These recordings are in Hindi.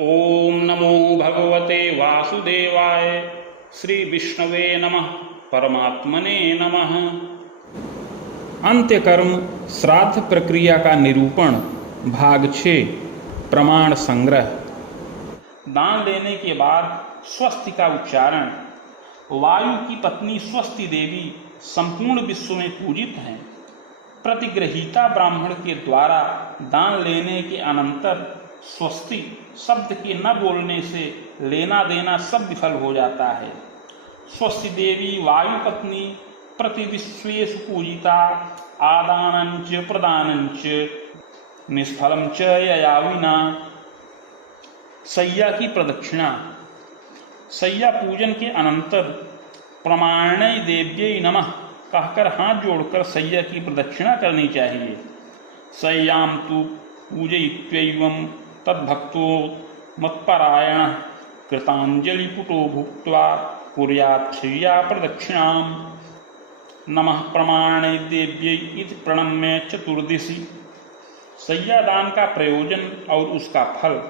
ओम नमो भगवते वासुदेवाय। श्री विष्णवे नमः। परमात्मने नमः। अंत्यकर्म श्राद्ध प्रक्रिया का निरूपण भाग 6 प्रमाण संग्रह। दान लेने के बाद स्वस्ति का उच्चारण। वायु की पत्नी स्वस्ति देवी संपूर्ण विश्व में पूजित हैं। प्रतिग्रहीता ब्राह्मण के द्वारा दान लेने के अनंतर स्वस्ति शब्द के न बोलने से लेना देना सब विफल हो जाता है। स्वस्ति देवी वायु पत्नी प्रति विश्वेषु पूजिता आदानंच प्रदानंच निष्फलम च यया विना। सैया की प्रदक्षिणा। सैया पूजन के अनंतर प्रमाण्यै देव्यै नमः कहकर हाथ जोड़कर सैया की प्रदक्षिणा करनी चाहिए। सय्याम तु पूजयित्वैवं तद्भक्तो मत्परायणः कृतांजलिपुटो भुक्त्वा कुर्यात् शय्या प्रदक्षिणाम्। नमः प्रमाण्यै देव्यै इति प्रणम्य चतुर्दिशि। सय्यादान का प्रयोजन और उसका फल।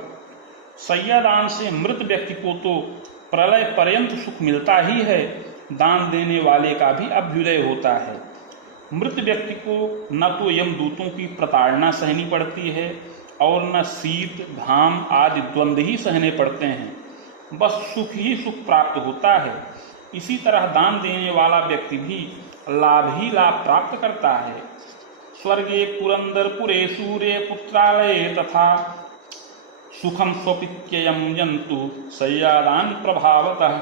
सय्यादान से मृत व्यक्ति को तो प्रलय पर्यंत सुख मिलता ही है, दान देने वाले का भी अभ्युदय होता है। मृत व्यक्ति को न तो यमदूतों की प्रताड़ना सहनी पड़ती है और न शीत घाम आदि द्वंद्व ही सहने पड़ते हैं, बस सुख ही सुख प्राप्त होता है। इसी तरह दान देने वाला व्यक्ति भी लाभ ही लाभ प्राप्त करता है। स्वर्गे पुरंदरपुरे सूर्य पुत्रालये तथा सुखम स्वपित्ययं जंतु सय्यादान प्रभावतः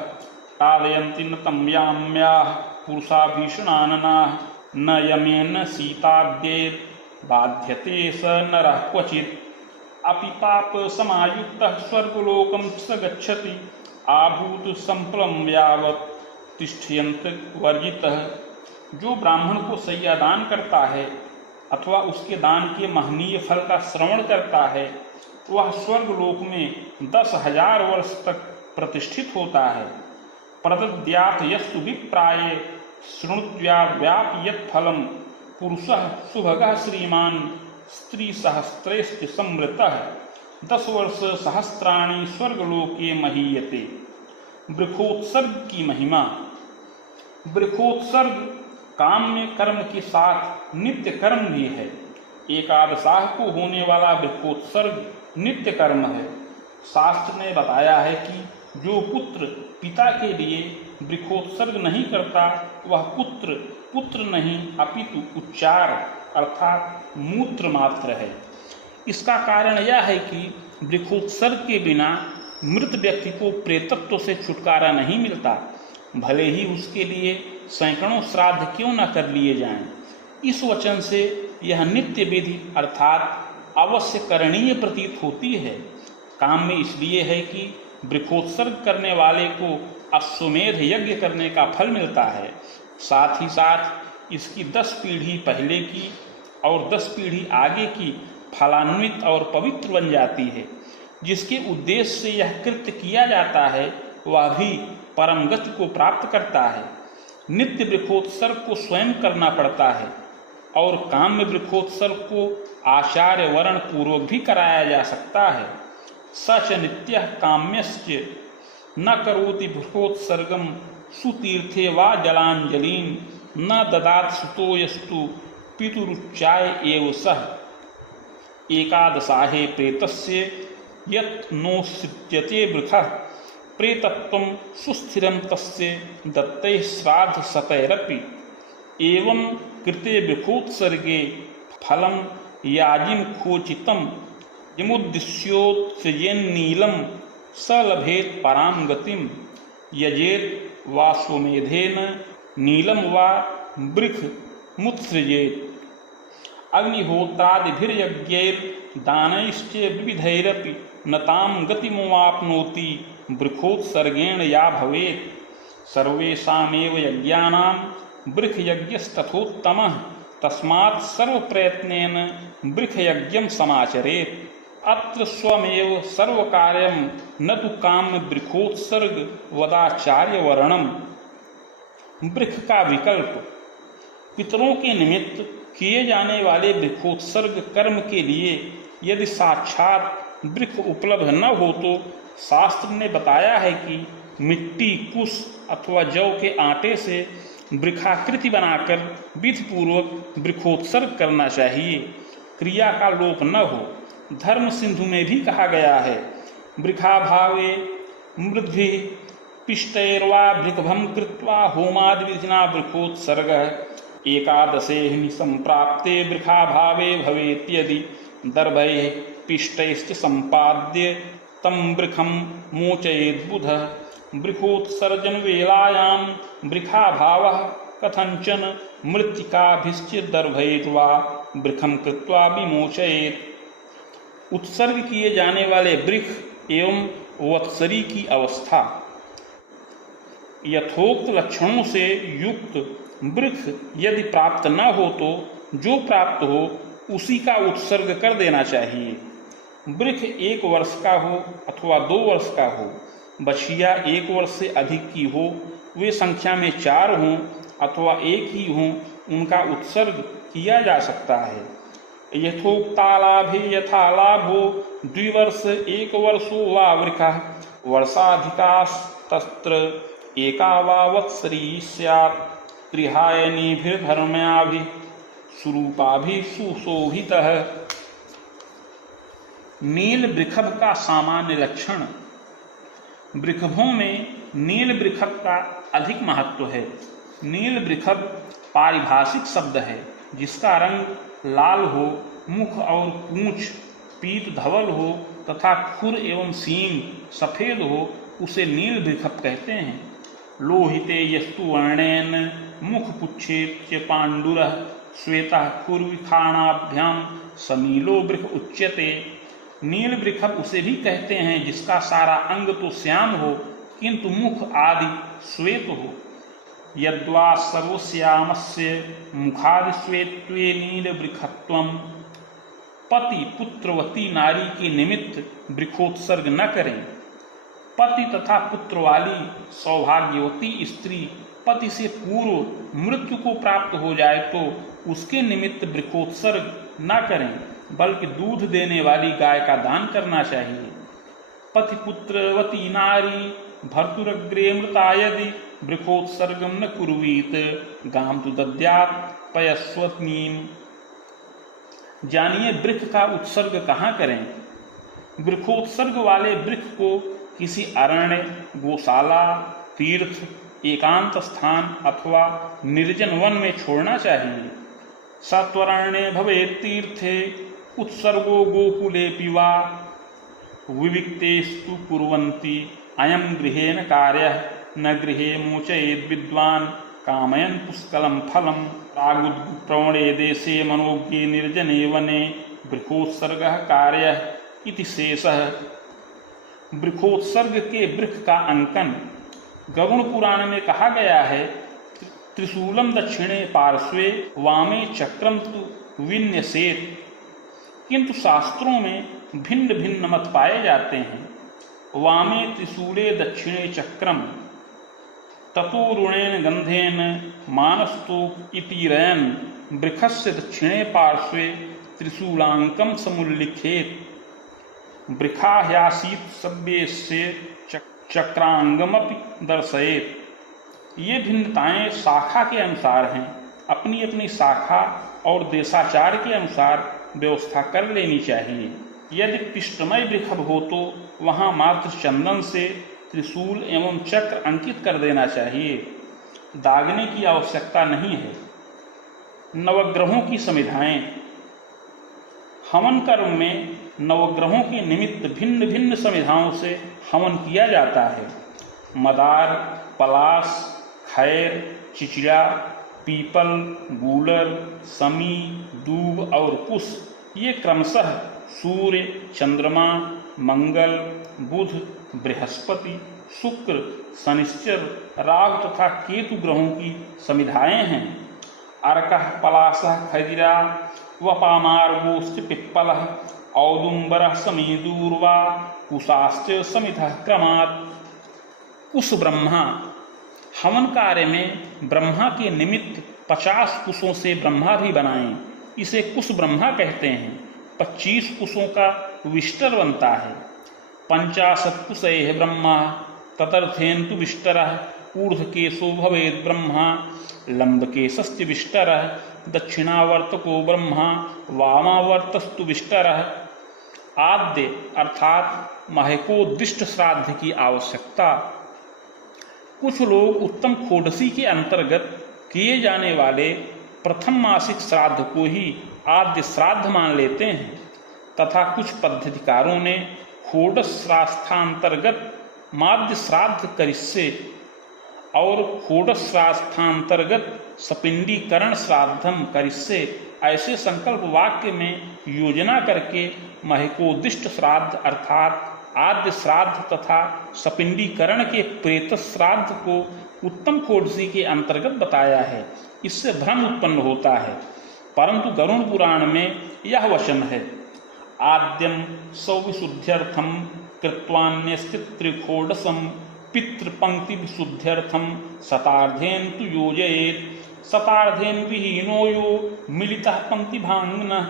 तादयन्ति न तं याम्याः पुरुषा भीषणाननाः न यमेन सीताद्यैर् बाध्यते स नरः क्वचित् अपि पाप समायुक्तः स्वर्गलोकं स गच्छति आभूत संप्रम यावत् तिष्ठयन्त वर्जितः। जो ब्राह्मण को सय्यादान करता है अथवा उसके दान के महनीय फल का श्रवण करता है, वह स्वर्गलोक में 10,000 वर्ष तक प्रतिष्ठित होता है। प्रदद्यात् यस्तु विप्राये शृणुत्याव्याप यत् फलम पुरुषः सुभगः श्रीमान स्त्री सहस्रेश्च संवृतः 10 वर्ष सहस्राणि स्वर्गलोके महीयते। वृक्षोत्सर्ग की महिमा। वृक्षोत्सर्ग काम्य कर्म के साथ नित्य कर्म भी है। एकादशाह को होने वाला वृक्षोत्सर्ग नित्य कर्म है। शास्त्र ने बताया है कि जो पुत्र पिता के लिए वृक्षोत्सर्ग नहीं करता वह पुत्र नहीं अपितु उच्चार अर्थात मूत्र मात्र है। इसका कारण यह है कि वृक्षोत्सर्ग के बिना मृत व्यक्ति को प्रेतत्व से छुटकारा नहीं मिलता, भले ही उसके लिए सैकड़ों श्राद्ध क्यों न कर लिए जाएं। इस वचन से यह नित्य विधि अर्थात अवश्य करणीय प्रतीत होती है। काम में इसलिए है कि वृक्षोत्सर्ग करने वाले को अश्वमेध यज्ञ करने का फल मिलता है, साथ ही साथ इसकी 10 पीढ़ी पहले की और 10 पीढ़ी आगे की फलान्वित और पवित्र बन जाती है। जिसके उद्देश्य से यह कृत्य किया जाता है वह भी परम गति को प्राप्त करता है। नित्य वृक्षोत्सर्ग को स्वयं करना पड़ता है और काम्य वृक्षोत्सर्ग को आचार्य वर्ण पूर्वक भी कराया जा सकता है। सच नित्यः काम्यश्च न करोति वृक्षोत्सर्गम सुतीर्थे वा जलांजलिं न ददात सुतो यस्तु पितुरुच्चाय एव सः। एकादशाहे प्रेतस्य यत् नो सृज्यते वृथः प्रेतत्वं सुस्थिरं तस्य दत्तैः श्राद्ध शतैरपि। एवं कृते वृक्षोत्सर्गे फलं याजिं खोचितं यमुद्दिश्योत्सृजेन्नीलं स लभेत् परां गतिं यजेत् वा स्वमेधेन नीलं वा वृक्षमुत्सृजेत्। अग्निहोत्रादिभिर्यज्ञैर्दानैश्च विविधैरपि न तां गतिमुवाप्नोति वृक्षोत्सर्गेण या भवेत्। सर्वेषामेव यज्ञानां वृक्षयज्ञस्तथोत्तमः तस्मात् सर्वप्रयत्नेन वृक्षयज्ञं समाचरेत्। अत्र स्वमेव सर्वकार्यं न तु काम्य वृक्षोत्सर्ग वदाचार्य वर्णम। वृक्ष का विकल्प। पितरों के निमित्त किए जाने वाले वृक्षोत्सर्ग कर्म के लिए यदि साक्षात वृक्ष उपलब्ध न हो तो शास्त्र ने बताया है कि मिट्टी, कुश अथवा जौ के आटे से वृक्षाकृति बनाकर विधिपूर्वक वृक्षोत्सर्ग करना चाहिए। क्रिया का लोप न हो। धर्म सिंधु में भी कहा गया है, वृक्षाभावे मृद्भि पिष्टैर्वा वृकभम कृत्वा होमादि विधिना वृक्षोत्सर्ग एकादशे संप्राप्ते वृक्षाभावे भवेत्यदि दर्भैः पिष्टैश्च संपाद्य तं वृक्षं मोचयेत् बुधः वृक्षोत्सर्जन वेलायां वृक्षाभावः कथंचन मृत्तिकाभिश्च दर्भैर्वा वृक्षं कृत्वा विमोचयेत्। उत्सर्ग किए जाने वाले वृक्ष एवं वत्सरी की अवस्था। यथोक्त लक्षणों से युक्त वृक्ष यदि प्राप्त न हो तो जो प्राप्त हो उसी का उत्सर्ग कर देना चाहिए। वृक्ष 1 वर्ष का हो अथवा 2 वर्ष का हो, बछिया 1 वर्ष से अधिक की हो, वे संख्या में 4 हों अथवा 1 ही हों, उनका उत्सर्ग किया जा सकता है। यथोक्तालाभे यथा लाभो 2 वर्ष 1 वर्षो वा वृक्षः वर्षाधिकास्तत्र एका वा वत्सरी स्यात् त्रिहायनीभिर्धर्म्याभिः सुरूपाभिः सुशोभितः। नील वृषभ का सामान्य लक्षण। वृषभों में नील वृषभ का अधिक महत्व है। नील वृषभ पारिभाषिक शब्द है जिसका रंग लाल हो, मुख और पूंछ पीत धवल हो तथा खुर एवं सींग सफेद हो, उसे नील वृषभ कहते हैं। लोहिते यस्तु वर्णेन मुख पुच्छे च पांडुरः श्वेतः कुर्विखाणाभ्यां समीलो वृक्ष उच्यते। नील वृषभ उसे भी कहते हैं जिसका सारा अंग तो श्याम हो किंतु मुख आदि श्वेत हो। यद्वा सर्वश्यामस्य मुखादि श्वेत्वे नील वृषत्वम्। पति पुत्रवती नारी के निमित्त वृक्षोत्सर्ग न करें। पति तथा पुत्र वाली सौभाग्यवती स्त्री पति से पूर्व मृत्यु को प्राप्त हो जाए तो उसके निमित्त वृक्षोत्सर्ग न करें, बल्कि दूध देने वाली गाय का दान करना चाहिए। पति पुत्रवती नारी भर्तुरग्रे मृता यदि वृक्षोत्सर्गम न कुर्वीत गाम तु दद्यात् पयस्वत्नीम। जानिए वृक्ष का उत्सर्ग कहाँ करें। वृक्षोत्सर्ग वाले वृक्ष को किसी अरण्य, गौशाला, तीर्थ, एकांत स्थान अथवा निर्जन वन में छोड़ना चाहिए। सत्वरण्ये भवेत् तीर्थे उत्सर्गो गोकुलेऽपि वा विविक्तेस्तु कुर्वन्ति अयं गृहेण कार्यः न गृहे मोचयेद् विद्वान् कामयन् पुष्कलं फलम्। प्रागुत्प्रवणे देशे मनोज्ञे निर्जने वने वृक्षोत्सर्गः कार्यः इति शेषः। वृक्षोत्सर्ग के वृक्ष का अंकन। गरुड़ पुराण में कहा गया है, त्रिशूलम दक्षिणे पार्श्वे वामे चक्रम तु विन्यसेत। किंतु शास्त्रों में भिन्न भिन्न मत पाए जाते हैं। वामे त्रिशूले दक्षिणे चक्रम ततो रुणेन गंधेन मानस्तो इतिरयन वृक्षस्य दक्षिणे पार्श्वे त्रिशूलांकम समुल्लिखेत। वृखा ह्यासीत सव्येस्य चक्रांगमपि दर्शयेत। ये भिन्नताएं शाखा के अनुसार हैं। अपनी अपनी शाखा और देशाचार के अनुसार व्यवस्था कर लेनी चाहिए। यदि पिष्टमय वृषभ हो तो वहाँ मात्र चंदन से त्रिशूल एवं चक्र अंकित कर देना चाहिए, दागने की आवश्यकता नहीं है। नवग्रहों की समिधाएं। हवन कर्म में नवग्रहों के निमित्त भिन्न भिन्न समिधाओं से हवन किया जाता है। मदार, पलाश, खैर, चिचिड़ा, पीपल, गूलर, समी, दूब और कुश ये क्रमशः सूर्य, चंद्रमा, मंगल, बुध, बृहस्पति, शुक्र, शनिश्चर, राहु तथा केतु ग्रहों की समिधाएं हैं। अर्कः पलाशः खदिरा वपामार्गोश्च पिप्पलः औदुम्बरः समीदूर्वा कुशाश्च समिधः क्रमात्। कुश ब्रह्मा। हवन कार्य में ब्रह्मा के निमित्त 50 कुशों से ब्रह्मा भी बनाएं, इसे कुश ब्रह्मा कहते हैं। 25 कुशों का विष्टर बनता है। 50 कुशैः ब्रह्मा तदर्थेन तु विष्टरः ऊर्ध्वकेशो भवेत् ब्रह्मा लम्बकेशस्य विष्टरः दक्षिणावर्तको ब्रह्मा वामावर्तस्तु विष्टरः। आद्य अर्थात महकोद्दिष्ट श्राद्ध की आवश्यकता। कुछ लोग उत्तम खोडसी के अंतर्गत किए जाने वाले प्रथम मासिक श्राद्ध को ही आद्य श्राद्ध मान लेते हैं तथा कुछ पद्धतिकारों ने खोडस श्रास्थांतर्गत माद्य श्राद्ध करिष्ये और खोडस श्रास्थांतर्गत सपिंडीकरण श्राद्धम करिष्ये ऐसे संकल्प वाक्य में योजना करके महकोदिष्ट श्राद्ध अर्थात आद्य श्राद्ध तथा सपिंडीकरण के प्रेत श्राद्ध को उत्तम खोडसी के अंतर्गत बताया है। इससे भ्रम उत्पन्न होता है, परंतु गरुड़ पुराण में यह वचन है, आद्यम सौविशुद्ध्यर्थम कृत्वान्यस्ति त्रिखोडसम पितृपंक्ति विशुद्ध्यर्थम शतार्धेन तु योजयेत् शतार्धेन विहीनो यो मिलितः पंक्तिभाङ्गनः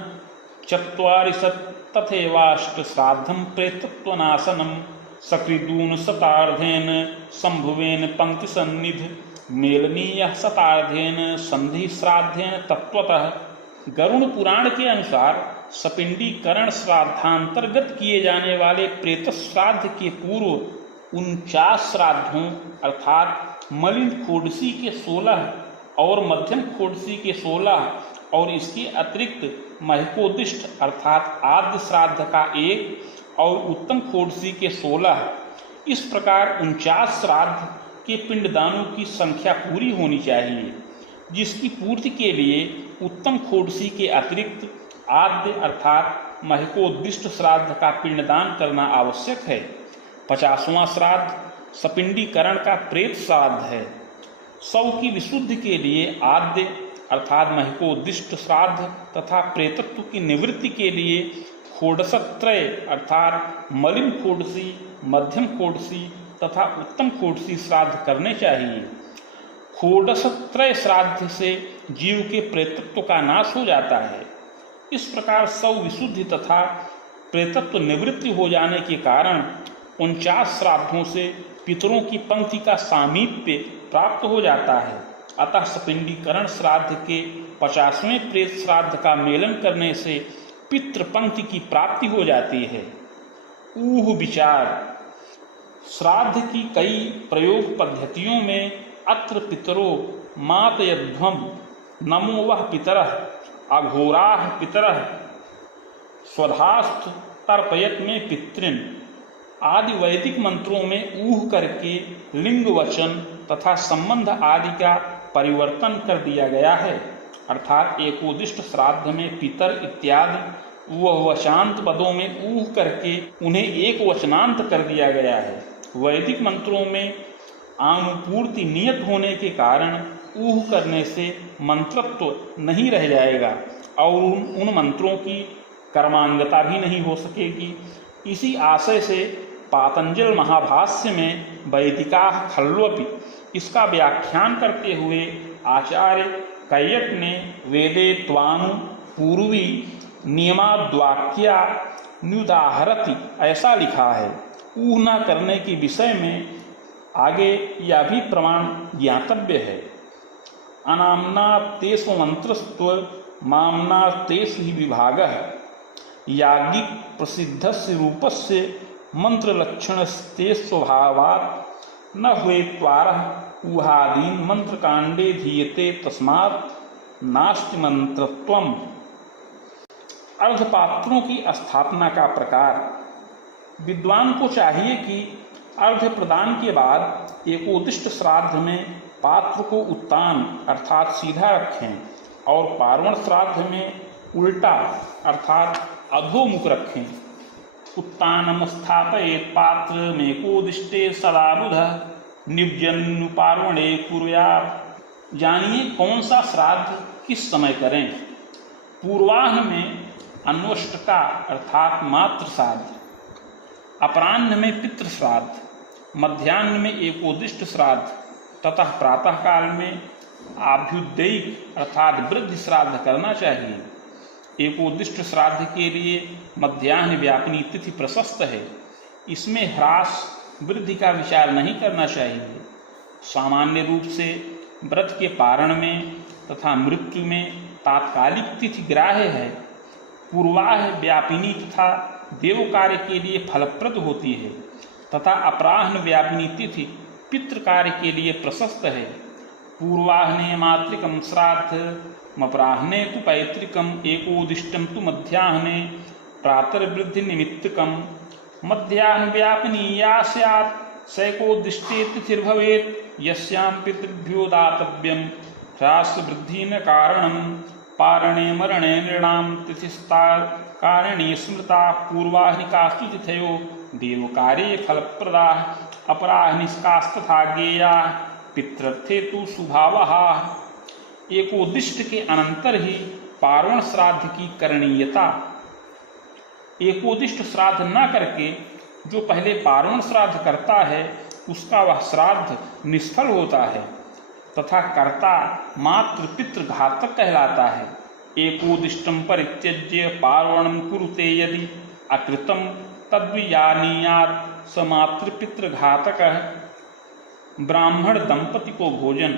चत्वारिशत् तथैवाष्ट श्राद्धं प्रेतत्वनाशनम् सकृदून शतार्धेन संभुवेन पंक्तिसन्निध मेलनीयः शतार्धेन संधि श्राद्धेन तत्वतः। गरुड़ पुराण के अनुसार सपिंडीकरण श्राद्धांतर्गत किए जाने वाले प्रेत श्राद्ध के पूर्व 49 श्राद्धों अर्थात मलिन खोडसी के 16 और मध्यम खोडसी के 16 और इसके अतिरिक्त महकोदिष्ट अर्थात आद्य श्राद्ध का 1 और उत्तम खोडसी के 16, इस प्रकार 49 श्राद्ध के पिंडदानों की संख्या पूरी होनी चाहिए, जिसकी पूर्ति के लिए उत्तम खोडसी के अतिरिक्त आद्य अर्थात महकोदिष्ट श्राद्ध का पिंडदान करना आवश्यक है। 50वां श्राद्ध सपिंडीकरण का प्रेत श्राद्ध है। 100 की विशुद्धि के लिए आद्य अर्थात महकोदिष्ट श्राद्ध तथा प्रेतत्व की निवृत्ति के लिए खोडसत्रय अर्थात मलिन खोडसी, मध्यम खोडसी तथा उत्तम खोडसी श्राद्ध करने चाहिए। खोडसत्रय श्राद्ध से जीव के प्रेतत्व का नाश हो जाता है। इस प्रकार 100 विशुद्धि तथा प्रेतत्व निवृत्ति हो जाने के कारण 49 श्राद्धों से पितरों की पंक्ति का सामीप्य प्राप्त हो जाता है। अतः सपिंडीकरण श्राद्ध के 50वें प्रेत श्राद्ध का मेलन करने से पितृपंक्ति की प्राप्ति हो जाती है। ऊह विचार। श्राद्ध की कई प्रयोग पद्धतियों में अत्र पितरो मातयध्वम नमो वह पितरः अघोराः पितरः स्वधास्थ तर्पयत में पितृन आदि वैदिक मंत्रों में ऊह करके लिंग वचन तथा संबंध आदि का परिवर्तन कर दिया गया है। अर्थात एकोदिष्ट श्राद्ध में पितर इत्यादि वह वचांत पदों में ऊह करके उन्हें एक वचनांत कर दिया गया है। वैदिक मंत्रों में आनुपूर्ति नियत होने के कारण ऊह करने से मंत्रत्व नहीं रह जाएगा और उन मंत्रों की कर्मांगता भी नहीं हो सकेगी। इसी आशय से पातंजल महाभाष्य में वैदिकाः खल्वपि इसका व्याख्यान करते हुए आचार्य कैयट ने वेदे त्वानु पूर्वी नियमाद्वाक्या न्युदाहरति ऐसा लिखा है। ऊह न करने के विषय में आगे यह भी प्रमाण ज्ञातव्य है। अनाम्ना तेषु मंत्रस्त्व मामना तेषु ही विभागः याज्ञिक प्रसिद्धस्य रूपस्य मंत्रलक्षणस्ते स्वभावात् न हुएत्वारः ऊहादीन मंत्रकांडे धीयते तस्मात् नास्ति मंत्रत्वम्। अर्धपात्रों की स्थापना का प्रकार। विद्वान को चाहिए कि अर्घ प्रदान के बाद एकोदिष्ट श्राद्ध में पात्र को उत्तान अर्थात सीधा रखें और पार्वण श्राद्ध में उल्टा अर्थात अधोमुख रखें। उत्तानम स्थापयेत् पात्र मेकोदिष्टे सदा बुधः निव्यन्नुपार्वणे कुर्यात्। जानिए कौन सा श्राद्ध किस समय करें। पूर्वाह्न में अन्वष्टका अर्थात मातृ श्राद्ध, अपराह्न में पितृ श्राद्ध, मध्याह्न में एकोदिष्ट श्राद्ध तथा प्रातः काल में आभ्युदयिक अर्थात वृद्धि श्राद्ध करना चाहिए। एकोदिष्ट श्राद्ध के लिए मध्याह्न व्यापिनी तिथि प्रशस्त है। इसमें ह्रास वृद्धि का विचार नहीं करना चाहिए। सामान्य रूप से व्रत के पारण में तथा मृत्यु में तात्कालिक तिथि ग्राह्य है। पूर्वाह व्यापिनी तथा देव कार्य के लिए फलप्रद होती है तथा अपराह्न व्यापिनी तिथि पितृ कार्य के लिए प्रशस्त है। पूर्वाह्ने मातृकम श्राद्ध अपराह्ने तु पैतृकम एकोदिष्टम तु मध्याह्ने प्रातर्वृद्धि निमित्तकम। मध्याह्न व्यापिनी या स्यात् सैकोदिष्टे तिथिर्भवेत् यस्यां पितृभ्यो दातव्यं ह्रास वृद्धि न कारणं। पारणे मरणे नृणां तिथिस्ता कारणे स्मृता पूर्वाह्निकास्तु तिथयो देवकार्ये फलप्रदाः अपराह्निकास्तथा ज्ञेयाः पितृर्थे तु शुभावः। एकोदिष्ट के अनंतर ही पार्वण श्राद्ध की करणीयता। एकोदिष्ट श्राद्ध न करके जो पहले पार्वण श्राद्ध करता है उसका वह श्राद्ध निष्फल होता है तथा कर्ता मातृ पितृ घातक कहलाता है। एकोदिष्टम परित्यज्य पार्वणम कुरुते यदि अकृतम तद्विजानीयात् स मातृ पितृ घातक। ब्राह्मण दंपति को भोजन।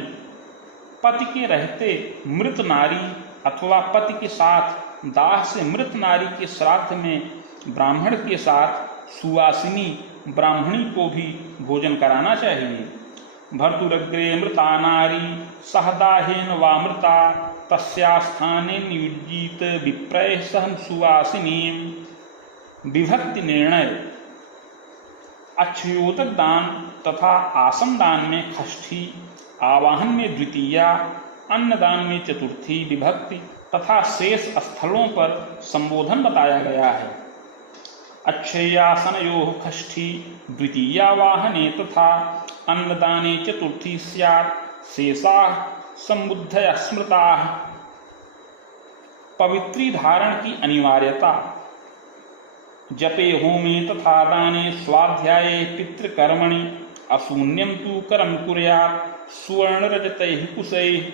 पति के रहते मृत नारी अथवा पति के साथ दाह से मृत नारी के श्राद्ध में ब्राह्मण के साथ सुवासिनी ब्राह्मणी को भी भोजन कराना चाहिए। भर्तुरग्रे मृता नारी सहदाहेन वा मृता तस्यास्थाने नियुज्यीत विप्रय सहन सुवासिनीं। विभक्ति निर्णय। अक्षयोदक दान तथा आसन दान में षष्ठी, आवाहन में द्वितीया, अन्नदान में चतुर्थी विभक्ति तथा शेष स्थलों पर संबोधन बताया गया है। अक्षयासनयोः षष्ठी द्वितीया वाहने तथा अन्नदाने चतुर्थी स्यात् शेषाः सम्बुद्धयः स्मृताः। पवित्री धारण की अनिवार्यता। जपे होमे तथा दाने स्वाध्याये पितृकर्मणि अशून्यं तु करम कुर्यात् सुवर्ण रजतैः कुशैः।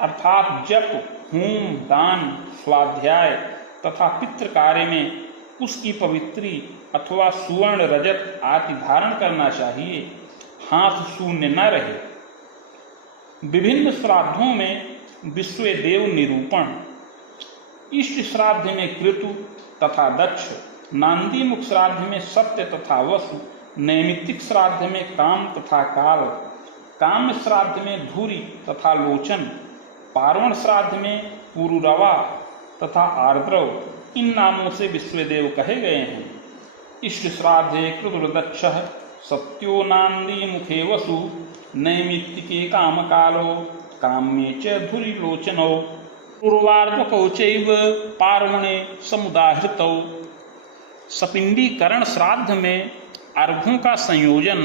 अर्थात जप, होम, दान, स्वाध्याय तथा पितृ कार्य में उसकी पवित्री अथवा सुवर्ण रजत आदि धारण करना चाहिए, हाथ शून्य न रहे। विभिन्न श्राद्धों में विश्वदेव निरूपण। इष्ट श्राद्ध में कृतु तथा दक्ष, नांदीमुख श्राद्ध में सत्य तथा वसु, नैमित्तिक श्राद्ध में काम तथा काल, काम श्राद्ध में धूरी तथा लोचन, पार्वण श्राद्ध में पुरुरवा तथा आर्द्रव, इन नामों से विश्वदेव कहे गए हैं। इष्ट श्राद्धे कृतुर्दक्ष सत्यो नांदी मुखे वसु, नैमित्तिके काम कालो काम्ये च धुरि लोचनो, पूर्वार्धकौ चैव पार्वणे समुदाहृतौ। सपिंडीकरण श्राद्ध में अर्घों का संयोजन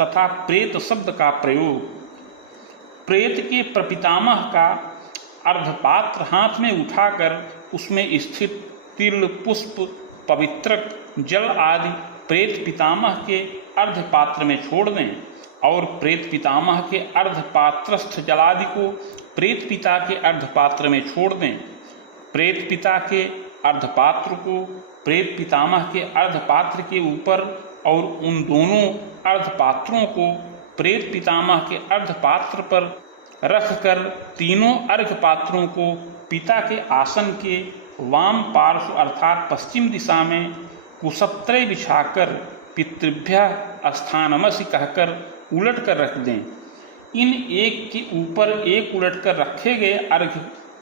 तथा प्रेत शब्द का प्रयोग। प्रेत के प्रपितामह का अर्धपात्र हाथ में उठाकर उसमें स्थित तिल, पुष्प, पवित्रक, जल आदि प्रेत पितामह के अर्धपात्र में छोड़ दें और प्रेत पितामह के अर्धपात्रस्थ जलादि को प्रेत पिता के अर्धपात्र में छोड़ दें। प्रेत पिता के अर्धपात्र को प्रेत पितामह के अर्धपात्र के ऊपर और उन दोनों अर्धपात्रों को प्रेत पितामह के अर्धपात्र पर रखकर तीनों अर्घपात्रों को पिता के आसन के वाम पार्श्व अर्थात पश्चिम दिशा में कुशत्रय बिछाकर पितृभ्यः स्थानमसि कहकर उलट कर रख दें। इन एक के ऊपर एक उलट कर रखे गए अर्घ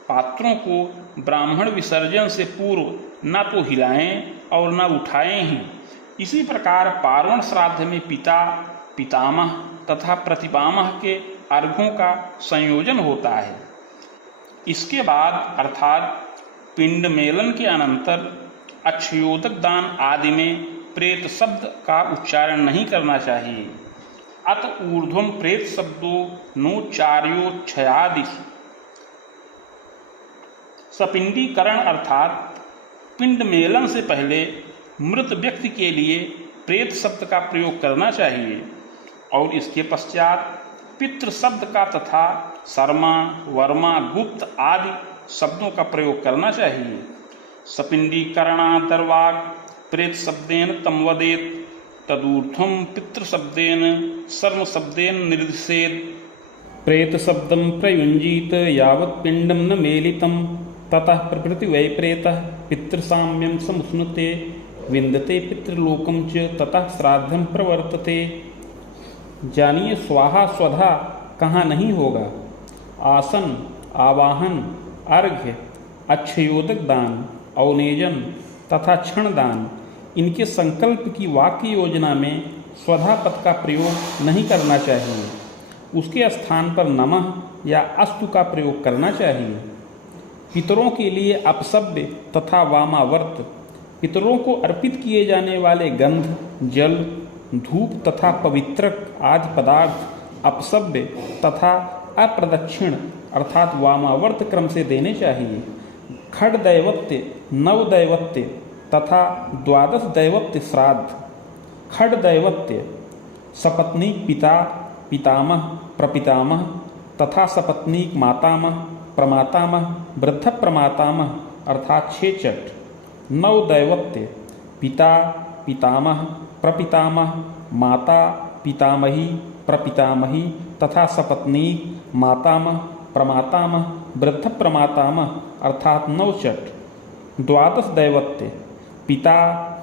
पात्रों को ब्राह्मण विसर्जन से पूर्व न तो हिलाएं और न उठाएं ही। इसी प्रकार पार्वण श्राद्ध में पिता, पितामह तथा प्रतिपामह के अर्घों का संयोजन होता है। इसके बाद अर्थात पिंड मेलन के अनंतर अक्षयोदक दान आदि में प्रेत शब्द का उच्चारण नहीं करना चाहिए। अत ऊर्ध्वम प्रेत शब्दों नोच्चार्योच्छयादि। सपिंडीकरण अर्थात पिंड मेलन से पहले मृत व्यक्ति के लिए प्रेत शब्द का प्रयोग करना चाहिए और इसके पश्चात पितृ शब्द का तथा शर्मा, वर्मा, गुप्त आदि शब्दों का प्रयोग करना चाहिए। सपिंडीकरणादर्वाग प्रेत शब्देन तम वदेत तदूर्ध्वं पितृ शब्देन सर्व शब्देन निर्दिशेत। प्रेत शब्दं प्रयुञ्जीत यावत् पिंडम न मेलितं ततः प्रभृति वै प्रेतः पितृसाम्यं समुष्णुते विन्दते पितृलोकं च ततः श्राद्धं प्रवर्तते। जानिए स्वाहा स्वधा कहाँ नहीं होगा। आसन, आवाहन, अर्घ्य, अक्षयोदक दान, अवनेजन तथा क्षण दान, इनके संकल्प की वाक्य योजना में स्वधा पद का प्रयोग नहीं करना चाहिए। उसके स्थान पर नमः या अस्तु का प्रयोग करना चाहिए। पितरों के लिए अपसव्य तथा वामावर्त, पितरों को अर्पित किए जाने वाले गंध, जल, धूप तथा पवित्रक आदि पदार्थ अपसव्य तथा अप्रदक्षिण अर्थात वामावर्त क्रम से देने चाहिए। खड दैवत्य, नव दैवत्य तथा द्वादश दैवत्य श्राद्ध। खड दैवत्य सपत्नीक पिता, पितामह, प्रपितामह तथा सपत्नीक मातामह, प्रमातामह, वृद्ध प्रमातामह अर्थात 6 चट। नव दैवत्य पिता, पितामह, प्रपितामह, माता, पितामही, प्रपितामही तथा सपत्नीक, मातामह, प्रमातामह, वृद्ध प्रमातामह अर्थात 9 चट। द्वादश दैवत्य पिता,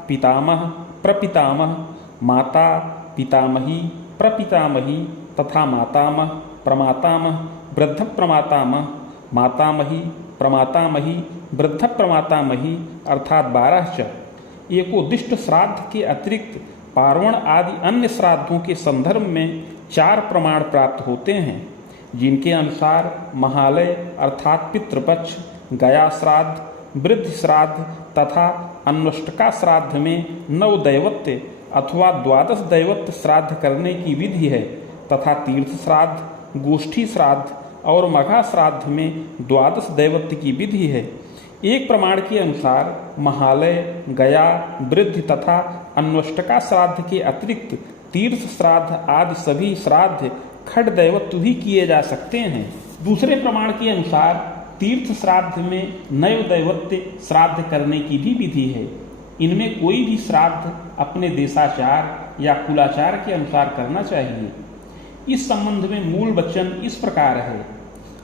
पितामह, प्रपितामह, माता, पितामही, प्रपितामही तथा मातामह, प्रमातामह, वृद्ध प्रमातामह, मातामही, प्रमातामही, वृद्ध प्रमातामही अर्थात 12 चट। एकोद्दिष्ट श्राद्ध के अतिरिक्त पार्वण आदि अन्य श्राद्धों के संदर्भ में 4 प्रमाण प्राप्त होते हैं, जिनके अनुसार महालय अर्थात पितृपक्ष, गया श्राद्ध, वृद्धि श्राद्ध तथा अन्वष्टका श्राद्ध में 9 दैवत्य अथवा द्वादश दैवत्य श्राद्ध करने की विधि है तथा तीर्थ श्राद्ध, गोष्ठी श्राद्ध और मघा श्राद्ध में द्वादश दैवत्य की विधि है। एक प्रमाण के अनुसार महालय, गया, वृद्धि तथा अन्वष्टका श्राद्ध के अतिरिक्त तीर्थ श्राद्ध आदि सभी श्राद्ध खड दैवत्व भी किए जा सकते हैं। दूसरे प्रमाण के अनुसार तीर्थ श्राद्ध में नव दैवत्य श्राद्ध करने की भी विधि है। इनमें कोई भी श्राद्ध अपने देशाचार या कुलाचार के अनुसार करना चाहिए। इस संबंध में मूल वचन इस प्रकार है।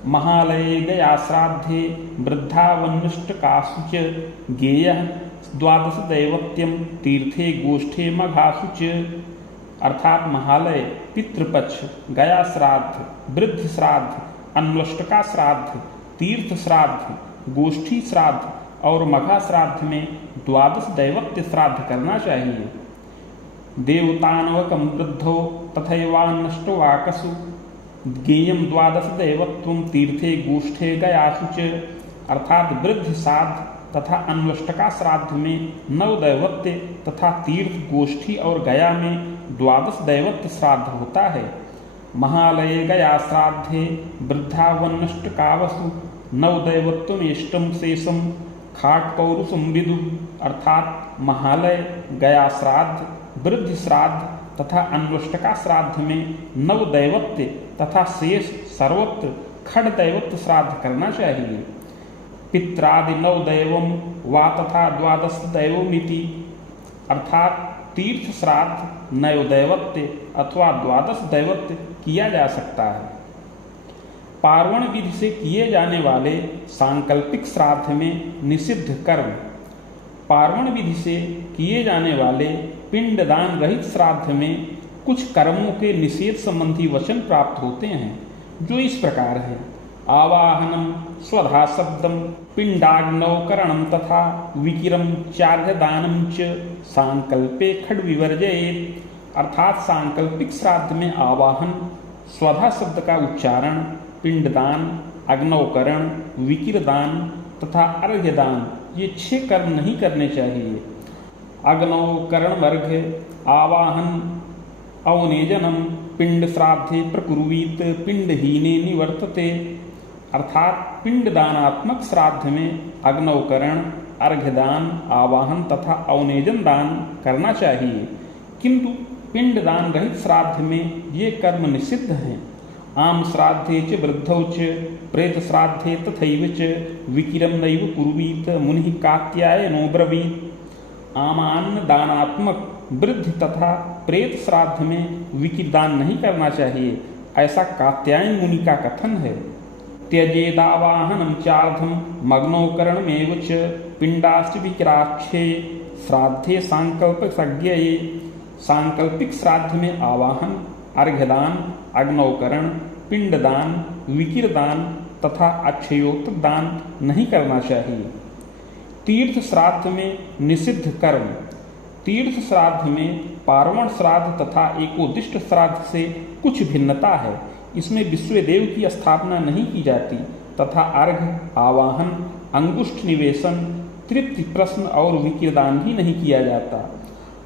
महालये गया श्राद्धे वृद्धावन्नुष्टकासु च गेयः द्वादश दैवत्यम तीर्थे गोष्ठे मघासु च। अर्थात महालय, पितृपक्ष, गया श्राद्ध, वृद्धि श्राद्ध, अन्वष्टका श्राद्ध, तीर्थ श्राद्ध, गोष्ठी श्राद्ध और मघा श्राद्ध में द्वादश दैवत्य श्राद्ध करना चाहिए। देवतानवकं वृद्धो तथैवान्नष्टो वाकसु ज्ञेयं द्वादश दैवत्वं तीर्थे गोष्ठे गयासु च। अर्थात वृद्धि श्राद्ध तथा अन्वष्टका श्राद्ध में 9 दैवत्य तथा तीर्थ, गोष्ठी और गया में द्वादश दैवत्य श्राद्ध होता है। महालये गया श्राद्धे वृद्धावन्नुष्टकावसु 9 दैवत्वमेष्टं शेषं खाट पौरुषं विदु। अर्थात महालय, गया श्राद्ध, वृद्धि श्राद्ध तथा अन्वष्टका श्राद्ध में 9 दैवत्य तथा शेष सर्वत्र खड दैवत्य श्राद्ध करना चाहिए। पित्रादि 9 दैवम वा तथा द्वादश दैवमिति। अर्थात तीर्थ श्राद्ध 9 दैवत्य अथवा द्वादश दैवत्य किया जा सकता है। पार्वण विधि से किए जाने वाले सांकल्पिक श्राद्ध में निषिद्ध कर्म। पार्वण विधि से किए जाने वाले पिंडदान रहित श्राद्ध में कुछ कर्मों के निषेध संबंधी वचन प्राप्त होते हैं, जो इस प्रकार है। आवाहनम स्वधा शब्दम पिंडाग्नौकरणम तथा विकिरम चार्यदानम च सांकल्पे खड विवर्जयेत्। अर्थात सांकल्पिक श्राद्ध में आवाहन, स्वधा शब्द का उच्चारण, पिंडदान, अग्नौकरण, विकिरदान तथा अर्घ्यदान ये 6 कर्म नहीं करने चाहिए। अग्नौकरण अर्घ्य, आवाहन, अवनेजनम पिंड श्राद्धे प्रकुर्वीत पिंडहीने निवर्तते। अर्थात पिंडदानात्मक श्राद्ध में अग्नौकरण, अर्घ्यदान, आवाहन तथा अवनेजन दान करना चाहिए, किंतु पिंडदान रहित श्राद्ध में ये कर्म निषिद्ध हैं। आम श्राद्धे च वृद्धौ च प्रेत श्राद्धे तथैव च विकिरम नैव कुर्वीत मुनिः कात्यायनो ब्रवीत। आमान्न दानात्मक वृद्ध तथा प्रेत श्राद्ध में विकिर दान नहीं करना चाहिए, ऐसा कात्यायन मुनि का कथन है। त्यजेदावाहनम चार्धम मग्नोकरणमेव च पिंडाश्च विकिराक्षे श्राद्धे सांकल्पिक सज्ञये। सांकल्पिक श्राद्ध में आवाहन, अर्घ्यदान, अग्नौकरण, पिंडदान, विकिरदान तथा अक्षयोक्त दान नहीं करना चाहिए। तीर्थ श्राद्ध में निषिद्ध कर्म। तीर्थ श्राद्ध में पार्वण श्राद्ध तथा एकोदिष्ट श्राद्ध से कुछ भिन्नता है। इसमें विश्वदेव की स्थापना नहीं की जाती तथा अर्घ्य, आवाहन, अंगुष्ठ निवेशन, तृप्ति प्रश्न और विकिरदान भी नहीं किया जाता।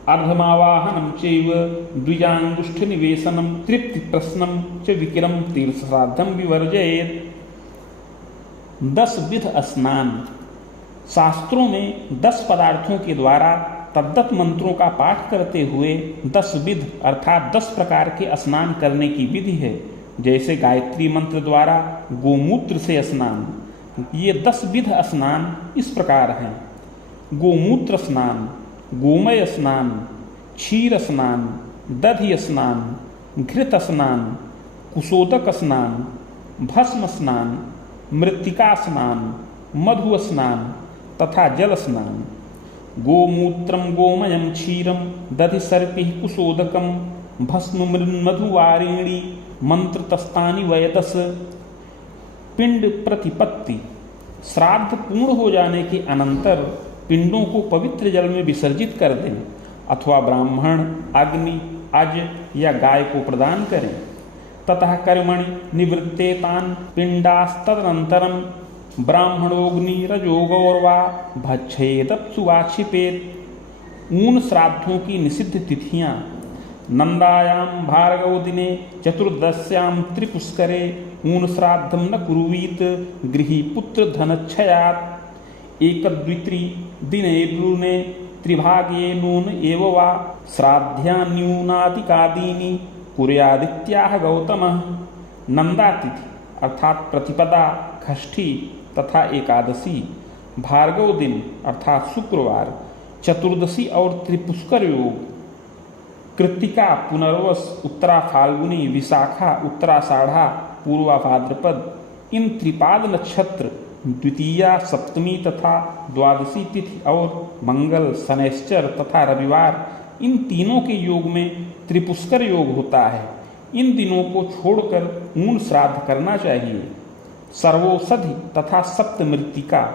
अर्धमावाहनम चैव द्विजांगुष्ठ निवेशनम तृप्ति प्रश्नम च विकिरम तीर्थ श्राद्धम विवर्जयेत्। 10 विध स्नान। शास्त्रों में 10 पदार्थों के द्वारा तद्दत मंत्रों का पाठ करते हुए 10 विध अर्थात 10 प्रकार के स्नान करने की विधि है। जैसे गायत्री मंत्र द्वारा गोमूत्र से स्नान। ये 10 विध स्नान इस प्रकार हैं: गोमूत्र स्नान, गोमय स्नान, क्षीर स्नान, दधि स्नान, घृत स्नान, कुशोदक स्नान, भस्म स्नान, मृत्तिका स्नान, मधु स्नान तथा जल स्नान। गोमूत्रम गोमयम क्षीरम दधि सर्पिः कुशोदकम भस्म मधुवारिणी मंत्र तस्तानि वयदस। पिंड प्रतिपत्ति। श्राद्ध पूर्ण हो जाने के अनंतर पिंडों को पवित्र जल में विसर्जित कर दें अथवा ब्राह्मण, अग्नि, अज या गाय को प्रदान करें। ततः कर्मणि निवृत्तेतान पिंडास्तदनंतरम ब्राह्मणोग्निरजोगौर्वा भक्षेदप्सु वा क्षिपेत्। ऊन श्राद्धों की निषिद्ध तिथियां: नंदायाम भार्गव दिने चतुर्दश्याम त्रिपुष्करे ऊन श्राद्धम न कुर्वीत गृही पुत्र धनक्षयात्। एकदवित्री दिने ब्रूने त्रिभागे नून एव वा श्राद्धान्यूनादिकादीनि कुर्यादित्याह गौतमः। नंदा तिथि अर्थात प्रतिपदा, षष्ठी तथा एकादशी, भार्गव दिन अर्थात शुक्रवार, चतुर्दशी और त्रिपुष्कर योग, कृत्तिका, पुनर्वस, उत्तरा फाल्गुनी, विशाखा, उत्तराषाढ़ा, पूर्वा भाद्रपद, इन त्रिपाद नक्षत्र द्वितीया, सप्तमी तथा द्वादशी तिथि और मंगल, शनैश्चर तथा रविवार, इन तीनों के योग में त्रिपुष्कर योग होता है। इन दिनों को छोड़कर ऊन श्राद्ध करना चाहिए। सर्वौषधि तथा सप्त मृत्तिका: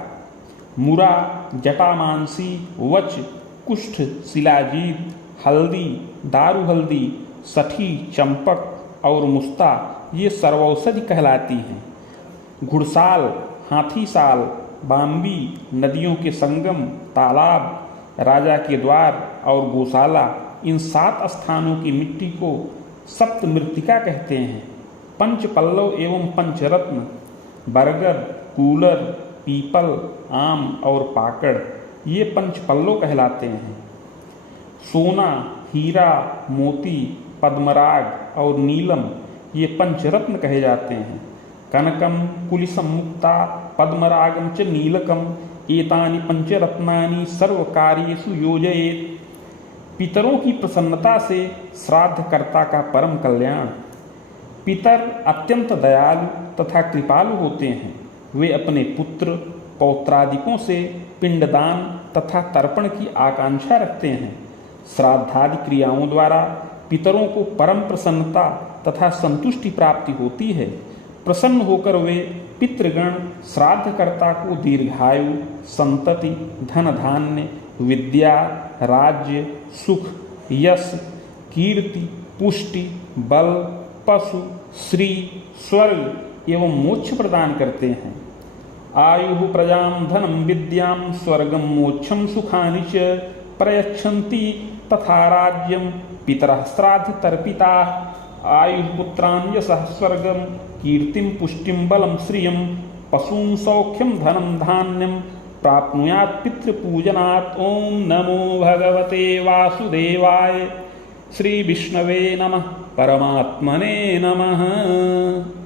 मुरा, जटामांसी, वच, कुष्ठ, शिलाजीत, हल्दी, दारू हल्दी, सठी, चंपक और मुस्ता ये सर्वौषधि कहलाती हैं। घुड़साल, हाथी साल, बाम्बी, नदियों के संगम, तालाब, राजा के द्वार और गौशाला, इन 7 स्थानों की मिट्टी को सप्त मृत्तिका कहते हैं। पंच पल्लव एवं पंचरत्न: बरगद, कूलर, पीपल, आम और पाकड़ ये पंच पल्लव कहलाते हैं। सोना, हीरा, मोती, पद्मराग और नीलम ये पंचरत्न कहे जाते हैं। कनकम, कुलिसम, मुक्ता, पद्मरागम च नीलकम एतानि पंचरत्नानि सर्वकार्येषु योजयेत्। पितरों की प्रसन्नता से श्राद्धकर्ता का परम कल्याण। पितर अत्यंत दयालु तथा कृपालु होते हैं। वे अपने पुत्र, पौत्रादिकों से पिंडदान तथा तर्पण की आकांक्षा रखते हैं। श्राद्धादि क्रियाओं द्वारा पितरों को परम प्रसन्नता तथा संतुष्टि प्राप्ति होती है। प्रसन्न होकर वे पितृगण श्राद्धकर्ता को दीर्घायु, संतति, धन धान्य, विद्या, राज्य, सुख, यश, कीर्ति, पुष्टि, बल, पशु, श्री, स्वर्ग एवं मोक्ष प्रदान करते हैं। आयु प्रजाम धनम विद्याम स्वर्गम मोक्षम सुखानि च प्रयच्छन्ति तथा राज्यम पितरः श्राद्ध तर्पिता। आयु पुत्रान् यशः स्वर्गम कीर्तिम पुष्टिम बलम श्रियम पशून् सौख्यम धनम धान्यम प्राप्नुयात् पितृपूजनात्। ओम नमो भगवते वासुदेवाय। श्री विष्णवे नमः। परमात्मने नमः।